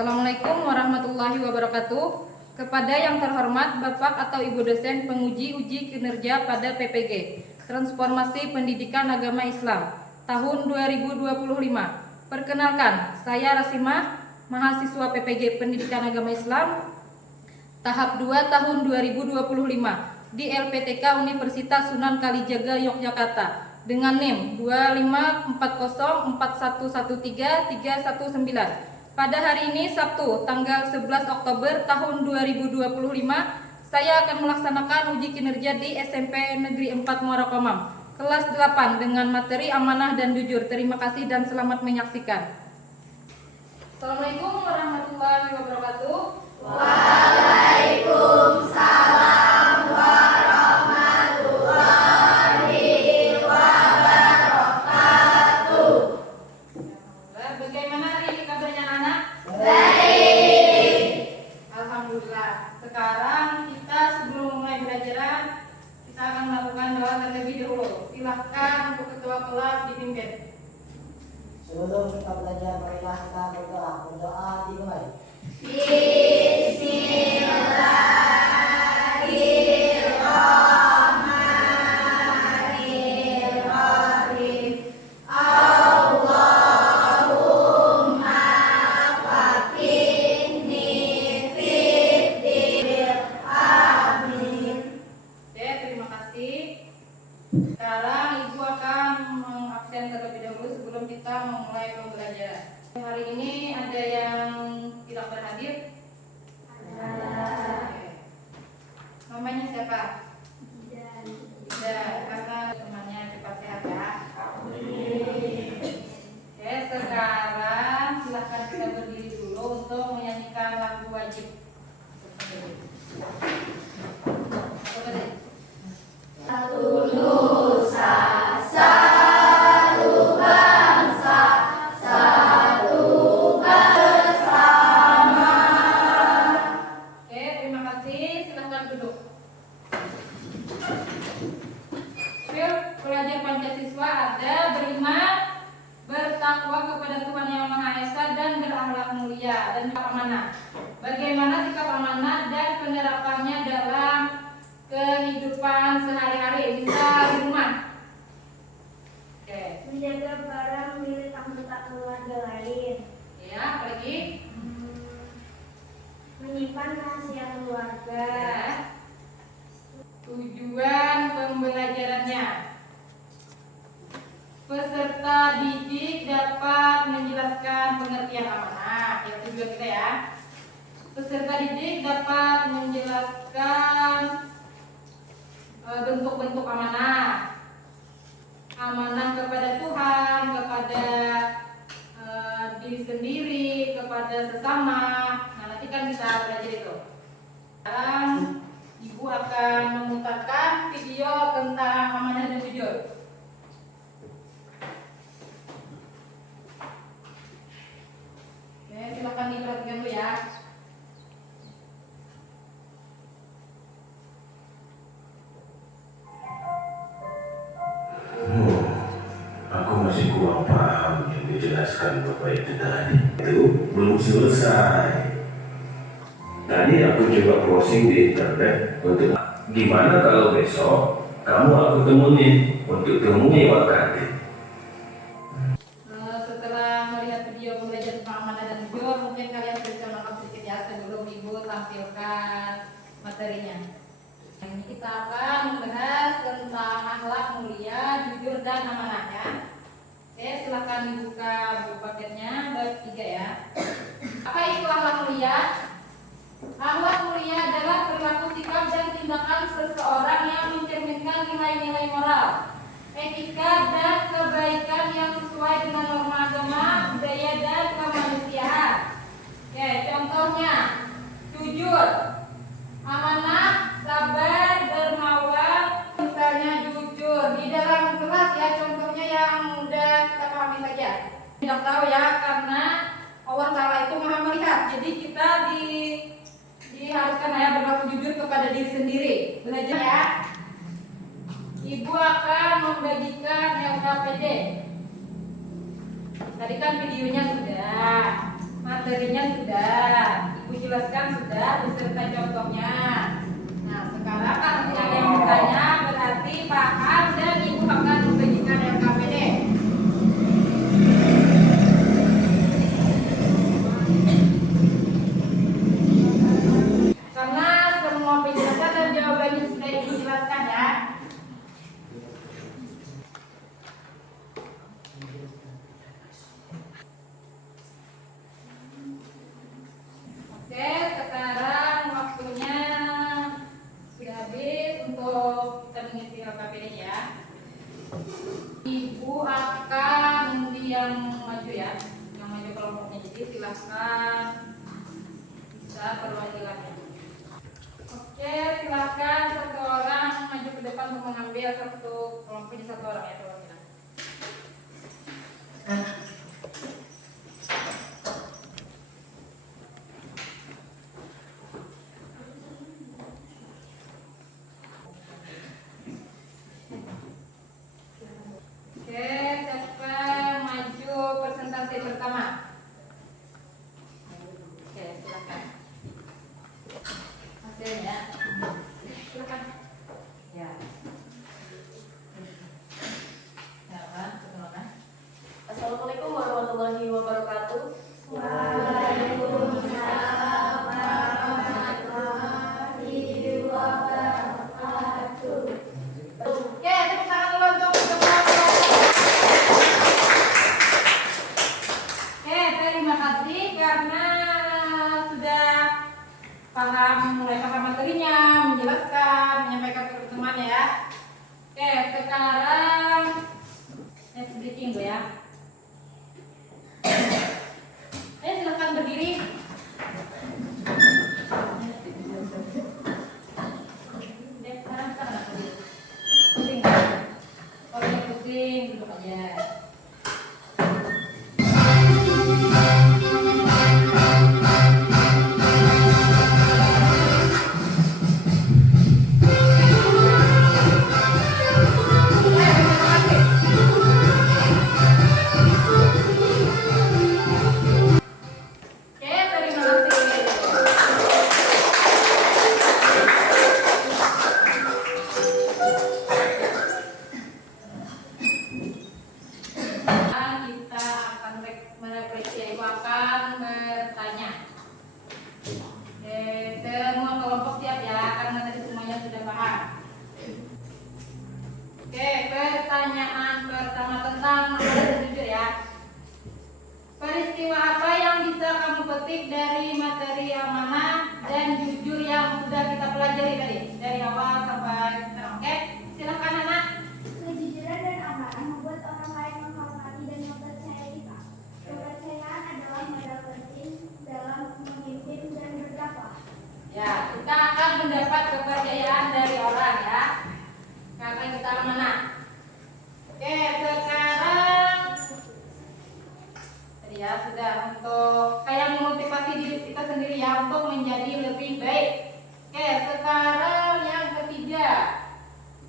Assalamualaikum warahmatullahi wabarakatuh. Kepada yang terhormat Bapak atau Ibu dosen penguji uji kinerja pada PPG Transformasi Pendidikan Agama Islam tahun 2025. Perkenalkan, saya Rasimah, mahasiswa PPG Pendidikan Agama Islam tahap 2 tahun 2025 di LPTK Universitas Sunan Kalijaga Yogyakarta dengan NIM 254041133119. Pada hari ini Sabtu tanggal 11 Oktober tahun 2025 saya akan melaksanakan uji kinerja di SMP Negeri 4 Muara Komam kelas 8 dengan materi amanah dan jujur. Terima kasih dan selamat menyaksikan. Assalamualaikum warahmatullahi wabarakatuh. Waalaikumsalam warahmatullahi wabarakatuh. Bagaimana hari ini kabarnya anak? Baik. Alhamdulillah. Sekarang kita sebelum mulai belajar kita akan melakukan doa terlebih dahulu. Silahkan untuk ketua kelas dipimpin. Sebelum kita belajar, marilah kita berdoa. Berdoa dimulai. Bismillahirrahmanirrahim. Allahumma faqihni fid-din. Amin. Oke, terima kasih. Sekarang Ibu akan mengabsen terlebih dahulu sebelum kita memulai pembelajaran. Hari ini ada yang tidak berhadir? Oke. Namanya siapa? Tidak, karena temannya cepat sehat ya. Oke, sekarang silahkan kita berdiri dulu untuk menyanyikan lagu wajib. Satu nusa, satu bangsa, satu bersama. Oke, terima kasih. Silahkan duduk. Yuk, pelajar Pancasiswa ada beriman, bertakwa kepada Tuhan Yang Maha Esa dan berakhlak mulia dan amanah. Bagaimana sikap amanah dan penerapannya dalam kehidupan sehari-hari, bisa di rumah? Oke, Menjaga barang milik anggota keluarga lain, ya, apalagi? menyimpan rahasia keluarga, Ya. Tujuan pembelajarannya, peserta didik dapat menjelaskan pengertian amanah. Ya, tujuan kita ya. Peserta didik dapat menjelaskan bentuk-bentuk amanah. Amanah kepada Tuhan, kepada diri sendiri, kepada sesama. Nah, nanti kan bisa belajar itu. Sekarang Ibu akan memutarkan video tentang amanah dan jujur. Oke, silakan diperhatikan dulu ya. Aku masih kurang paham yang dijelaskan Bapak itu tadi. Itu belum selesai. Tadi aku coba browsing di internet untuk gimana kalau besok kamu aku temuin untuk temui Wakati. Setelah melihat video pembelajaran tentang amanah dan jujur, mungkin kalian bisa menangkap sedikit ya sebelum Ibu tampilkan materinya. Ini kita akan membahas tentang akhlak mulia, jujur dan amanah ya. Oke, silakan dibuka buku paketnya bab 3 ya. Apa itu akhlak mulia? Akhlak mulia adalah perilaku, sikap dan tindakan seseorang yang mencerminkan nilai-nilai moral, etika dan kebaikan yang sesuai dengan norma agama, budaya dan kemanusiaan. Oke, contohnya jujur, amanah, sabar, dermawan. Misalnya jujur di dalam kelas ya, contohnya yang udah kita pahami saja. Tidak tahu ya, karena Allah Ta'ala itu maha melihat. Jadi kita diharuskan ya berlaku jujur kepada diri sendiri. Belajar ya. Ibu akan membagikan LKPD. Tadi kan videonya sudah. Materi materinya sudah, Ibu jelaskan sudah beserta contohnya. Nah, sekarang kalau tidak ada yang bertanya, berarti paham dan Ibu akan membagikan LKPD. Karena semua penjelasan dan jawabannya sudah Ibu jelaskan ya. Oke, sekarang waktunya sudah habis untuk kita mengisi LKPD ya. Ibu akan undi yang maju ya, yang maju kelompoknya. Jadi silahkan bisa perwakilannya. Oke, silahkan satu orang maju ke depan untuk mengambil satu kelompoknya, satu orang ya perwakilan. Oke, siapa maju presentasi pertama? Oke, silakan. Hasilnya, silakan. Ya. Siapa? Kemana? Assalamualaikum warahmatullahi wabarakatuh. Waalaikumsalam warahmatullahi wabarakatuh. Oke, tepuk tangan dulu untuk ketua. Oke, terima kasih karena sudah mulai paham materinya, menjelaskan, menyampaikan ke teman ya. Oke, sekarang speaking Bu ya. Silakan berdiri. Sekarang nggak berdiri. Pusing. Oh ya pusing, duduk aja. Oke, terima kasih. Kita akan merefleksi, Ibu akan bertanya. Semua kelompok siap ya, karena tadi semuanya sudah paham. Oke, pertanyaan pertama tentang amanah dan jujur ya. Peristiwa apa yang bisa kamu petik dari materi amanah dan jujur yang sudah kita pelajari tadi dari awal sampai sekarang? Oke, silakan anak. Kejujuran dan amanah membuat orang lain menghormati dan mempercayai kita. Kepercayaan adalah modal penting dalam memimpin dan berdakwah. Ya, kita akan mendapat kepercayaan dari orang ya, karena kita amanah. Oke, sekarang tadi ya sudah untuk kayak memotivasi diri kita sendiri ya untuk menjadi lebih baik. Oke, sekarang yang ketiga,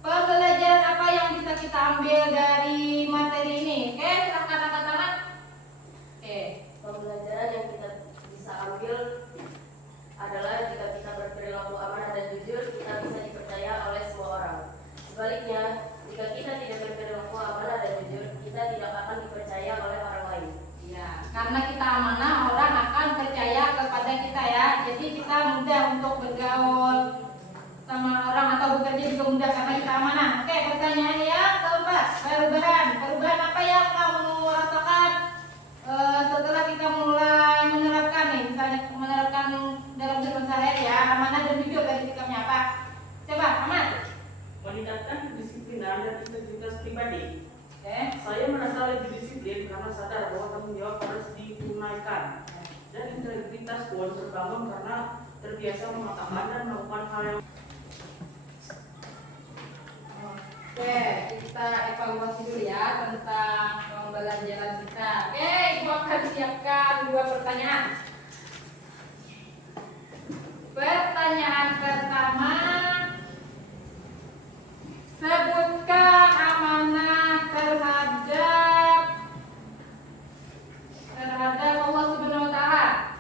pembelajaran apa yang bisa kita ambil dari materi ini? Oke, silakan angkat tangan. Oke. Pembelajaran yang kita bisa ambil adalah jika kita berperilaku amanah dan jujur, kita bisa dipercaya oleh semua orang. Sebaliknya, jika kita tidak berperilaku amanah dan jujur, kita tidak akan dipercaya oleh orang lain. Ya, karena kita amanah, orang akan percaya kepada kita ya. Jadi kita mudah untuk bergaul sama orang atau bekerja juga mudah karena kita amanah. Oke, pertanyaan yang keempat, perubahan apa yang kamu rasakan setelah kita mulai menerapkan nih, misalnya menerapkan dalam kehidupan sehari ya, amanah dan jujur dari sikapnya apa? Coba, Ahmad. Meningkatkan kedisiplinan dan integritas pribadi. Oke. Saya merasa lebih disiplin karena sadar bahwa tanggung jawab harus ditunaikan. Dan integritas pun terbangun karena terbiasa mengatakan dan melakukan hal yang Oke, kita evaluasi dulu ya tentang pembelajaran kita. Oke, Ibu akan siapkan 2 pertanyaan. Pertanyaan pertama, sebutkan amanah terhadap Allah Subhanahu wa taala.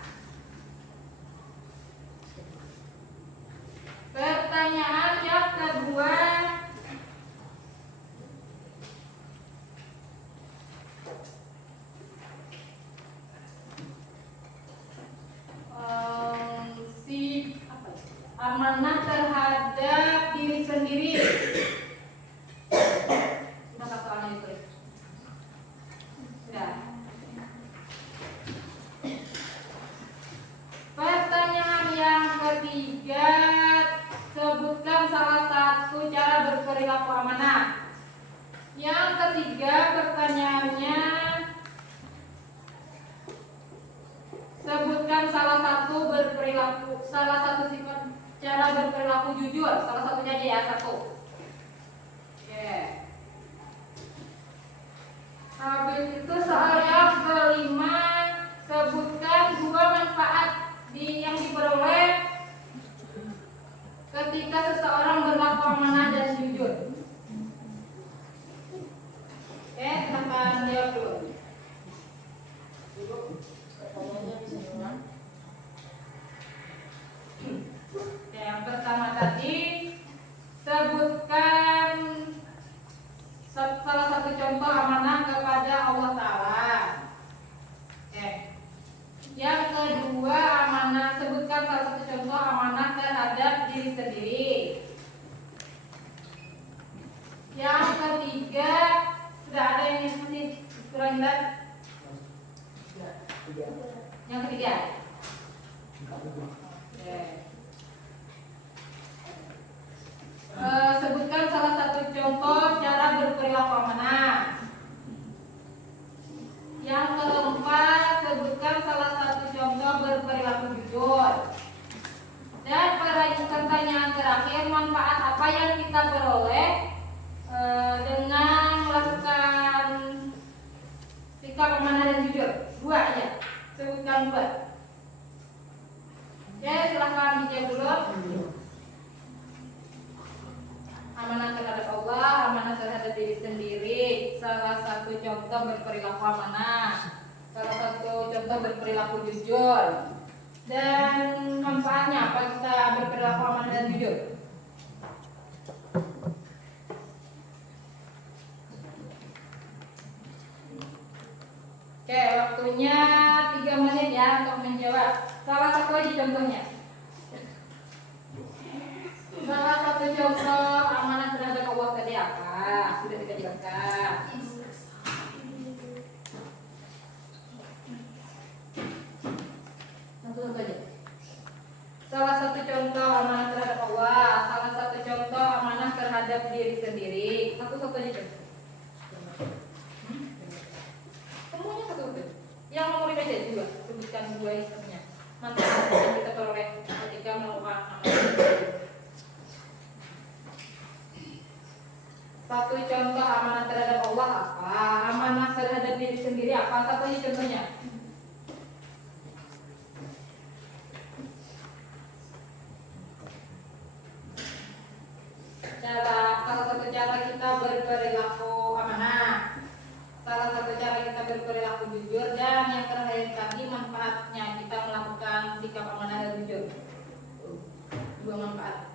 amanah terhadap diri sendiri. Berapa soalnya ditulis? Sudah. Pertanyaan yang ketiga, sebutkan salah satu cara berperilaku amanah. Yang ketiga pertanyaannya, sebutkan salah satu sifat cara berperilaku jujur. Salah satunya aja ya, satu. Oke. Habis itu soal yang kelima, sebutkan 2 manfaat yang diperoleh ketika seseorang berlaku amanah dan jujur. Oke, silakan jawab dulu. Pertanyaannya bisa diulang. Oke, yang pertama tadi, sebutkan salah satu contoh amanah kepada Allah Ta'ala. Oke. Yang kedua, sebutkan salah satu contoh amanah terhadap diri sendiri. Yang ketiga, sudah ada yang masih kurang jelas? Yang ketiga. Oke. Sebutkan salah satu contoh cara berperilaku amanah. Yang keempat, sebutkan salah satu contoh berperilaku jujur. Dan pertanyaan terakhir, manfaat apa yang kita peroleh dengan melakukan sikap amanah dan jujur? 2 aja, sebutkan 2. Oke, silahkan dijawab dulu. Amanah terhadap Allah, amanah terhadap diri sendiri, salah satu contoh berperilaku amanah, salah satu contoh berperilaku jujur, dan manfaatnya apa kita berperilaku amanah dan jujur. Oke, waktunya 3 menit ya untuk menjawab. Salah satu aja contohnya. Salah satu contoh amanah terhadap Allah tadi apa? Sudah kita jelaskan. Satu aja. Salah satu contoh amanah terhadap Allah, salah satu contoh amanah terhadap diri sendiri. Satu-satu aja contoh. Semuanya satu-satu. Yang nomor aja 2, sebutkan 2 itemnya. Manfaat yang kita peroleh ketika melakukan amanah. Satu contoh amanah terhadap Allah apa? Amanah terhadap diri sendiri apa? Satu aja contohnya. Salah satu cara kita berperilaku amanah, salah satu cara kita berperilaku jujur, dan yang terakhir tadi manfaatnya kita melakukan sikap amanah dan jujur. 2 manfaat.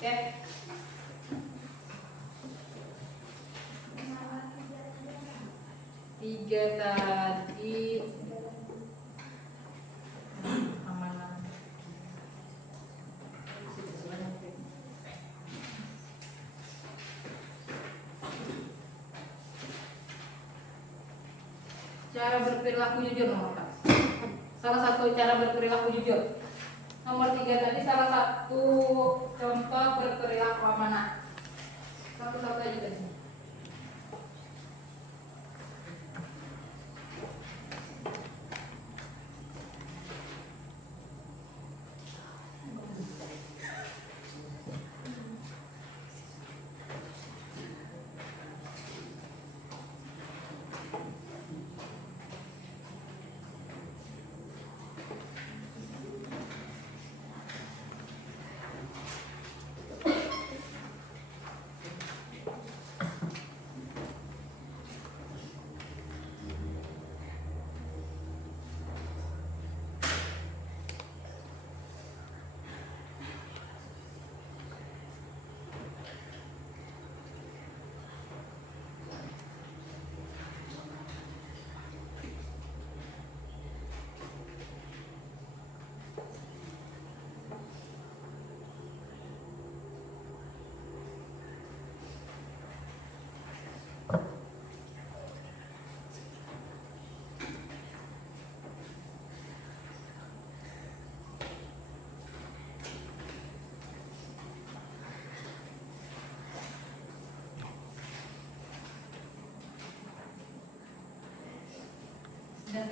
Oke. Tiga tadi amanah. Cara berperilaku jujur nomor 4. Salah satu cara berperilaku jujur. Nomor 3 tadi salah satu contoh berperilaku amanah. Satu-satu aja tadi.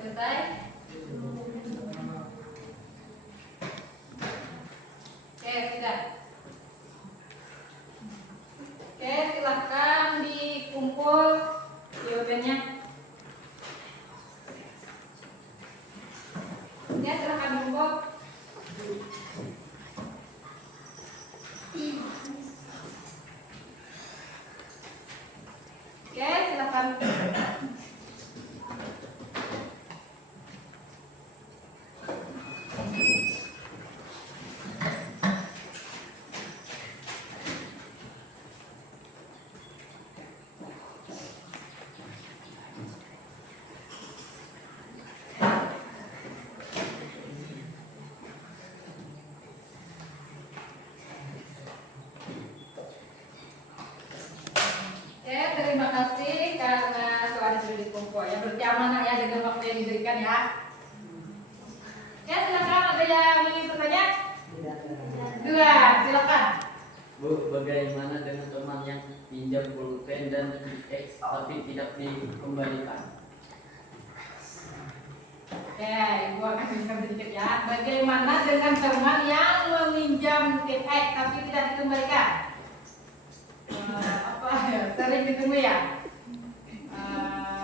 selesai? Oke, sudah. Oke, silahkan dikumpul jawabannya. Ya, silahkan dikumpul. Oke, silakan. Terima kasih karena soal sudah dikumpul ya, berarti amanah ya dengan waktu yang diberikan ya. Ya, silakan, ada yang ingin bertanya? Dua, silakan. Bu, bagaimana dengan teman yang pinjam pulpen dan X tapi tidak dikembalikan? Oke, Ibu akan bisa sedikit ya. Bagaimana dengan teman yang meminjam TX tapi tidak dikembalikan? Apa ya? Sering ditemui ya?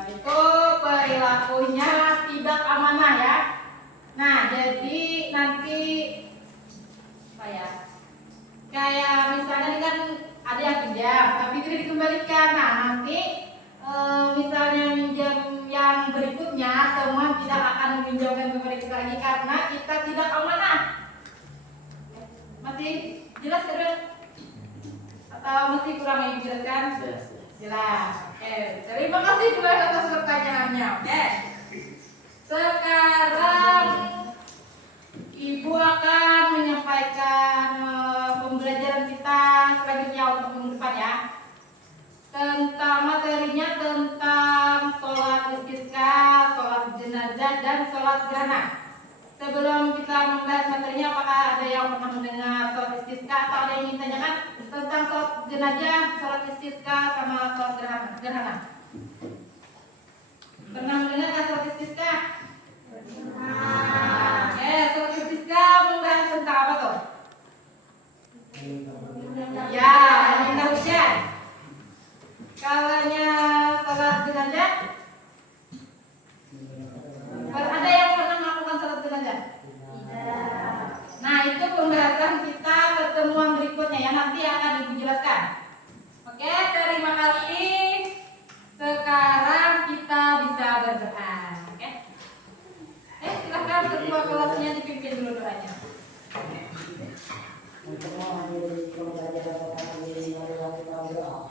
Itu perilakunya tidak amanah ya. Nah, jadi nanti apa ya? Kayak misalnya ini kan ada yang pinjam tapi tidak dikembalikan. Nah, nanti misalnya minjam yang berikutnya teman tidak akan meminjamkan kepada kita lagi karena kita tidak amanah. Masih jelas kan? Atau masih kurang yang dijelaskan? Jelas. Oke, terima kasih juga atas pertanyaannya. Oke. Sekarang Ibu akan menyampaikan pembelajaran kita selanjutnya untuk minggu depan ya. Tentang materinya tentang sholat istisqa, sholat jenazah, dan sholat gerhana. Sebelum kita membahas materinya, apakah ada yang pernah mendengar sholat istisqa atau ada yang ingin tanyakan tentang sholat jenazah, sholat istisqa, sama sholat gerhana? Pernah mendengar sholat istisqa? Sholat istisqa membahas tentang apa tuh? Ya, minta hujan. Kalanya sholat jenazah, ada yang pernah melakukan sholat jenazah? Nah, itu pembahasan kita pertemuan berikutnya ya, nanti akan Ibu jelaskan. Oke, terima kasih. Sekarang kita bisa berdoa. Oke. Silakan ketua kelasnya dipimpin dulu doanya. Untuk menghadiri pembelajaran kami, marilah kita berdoa.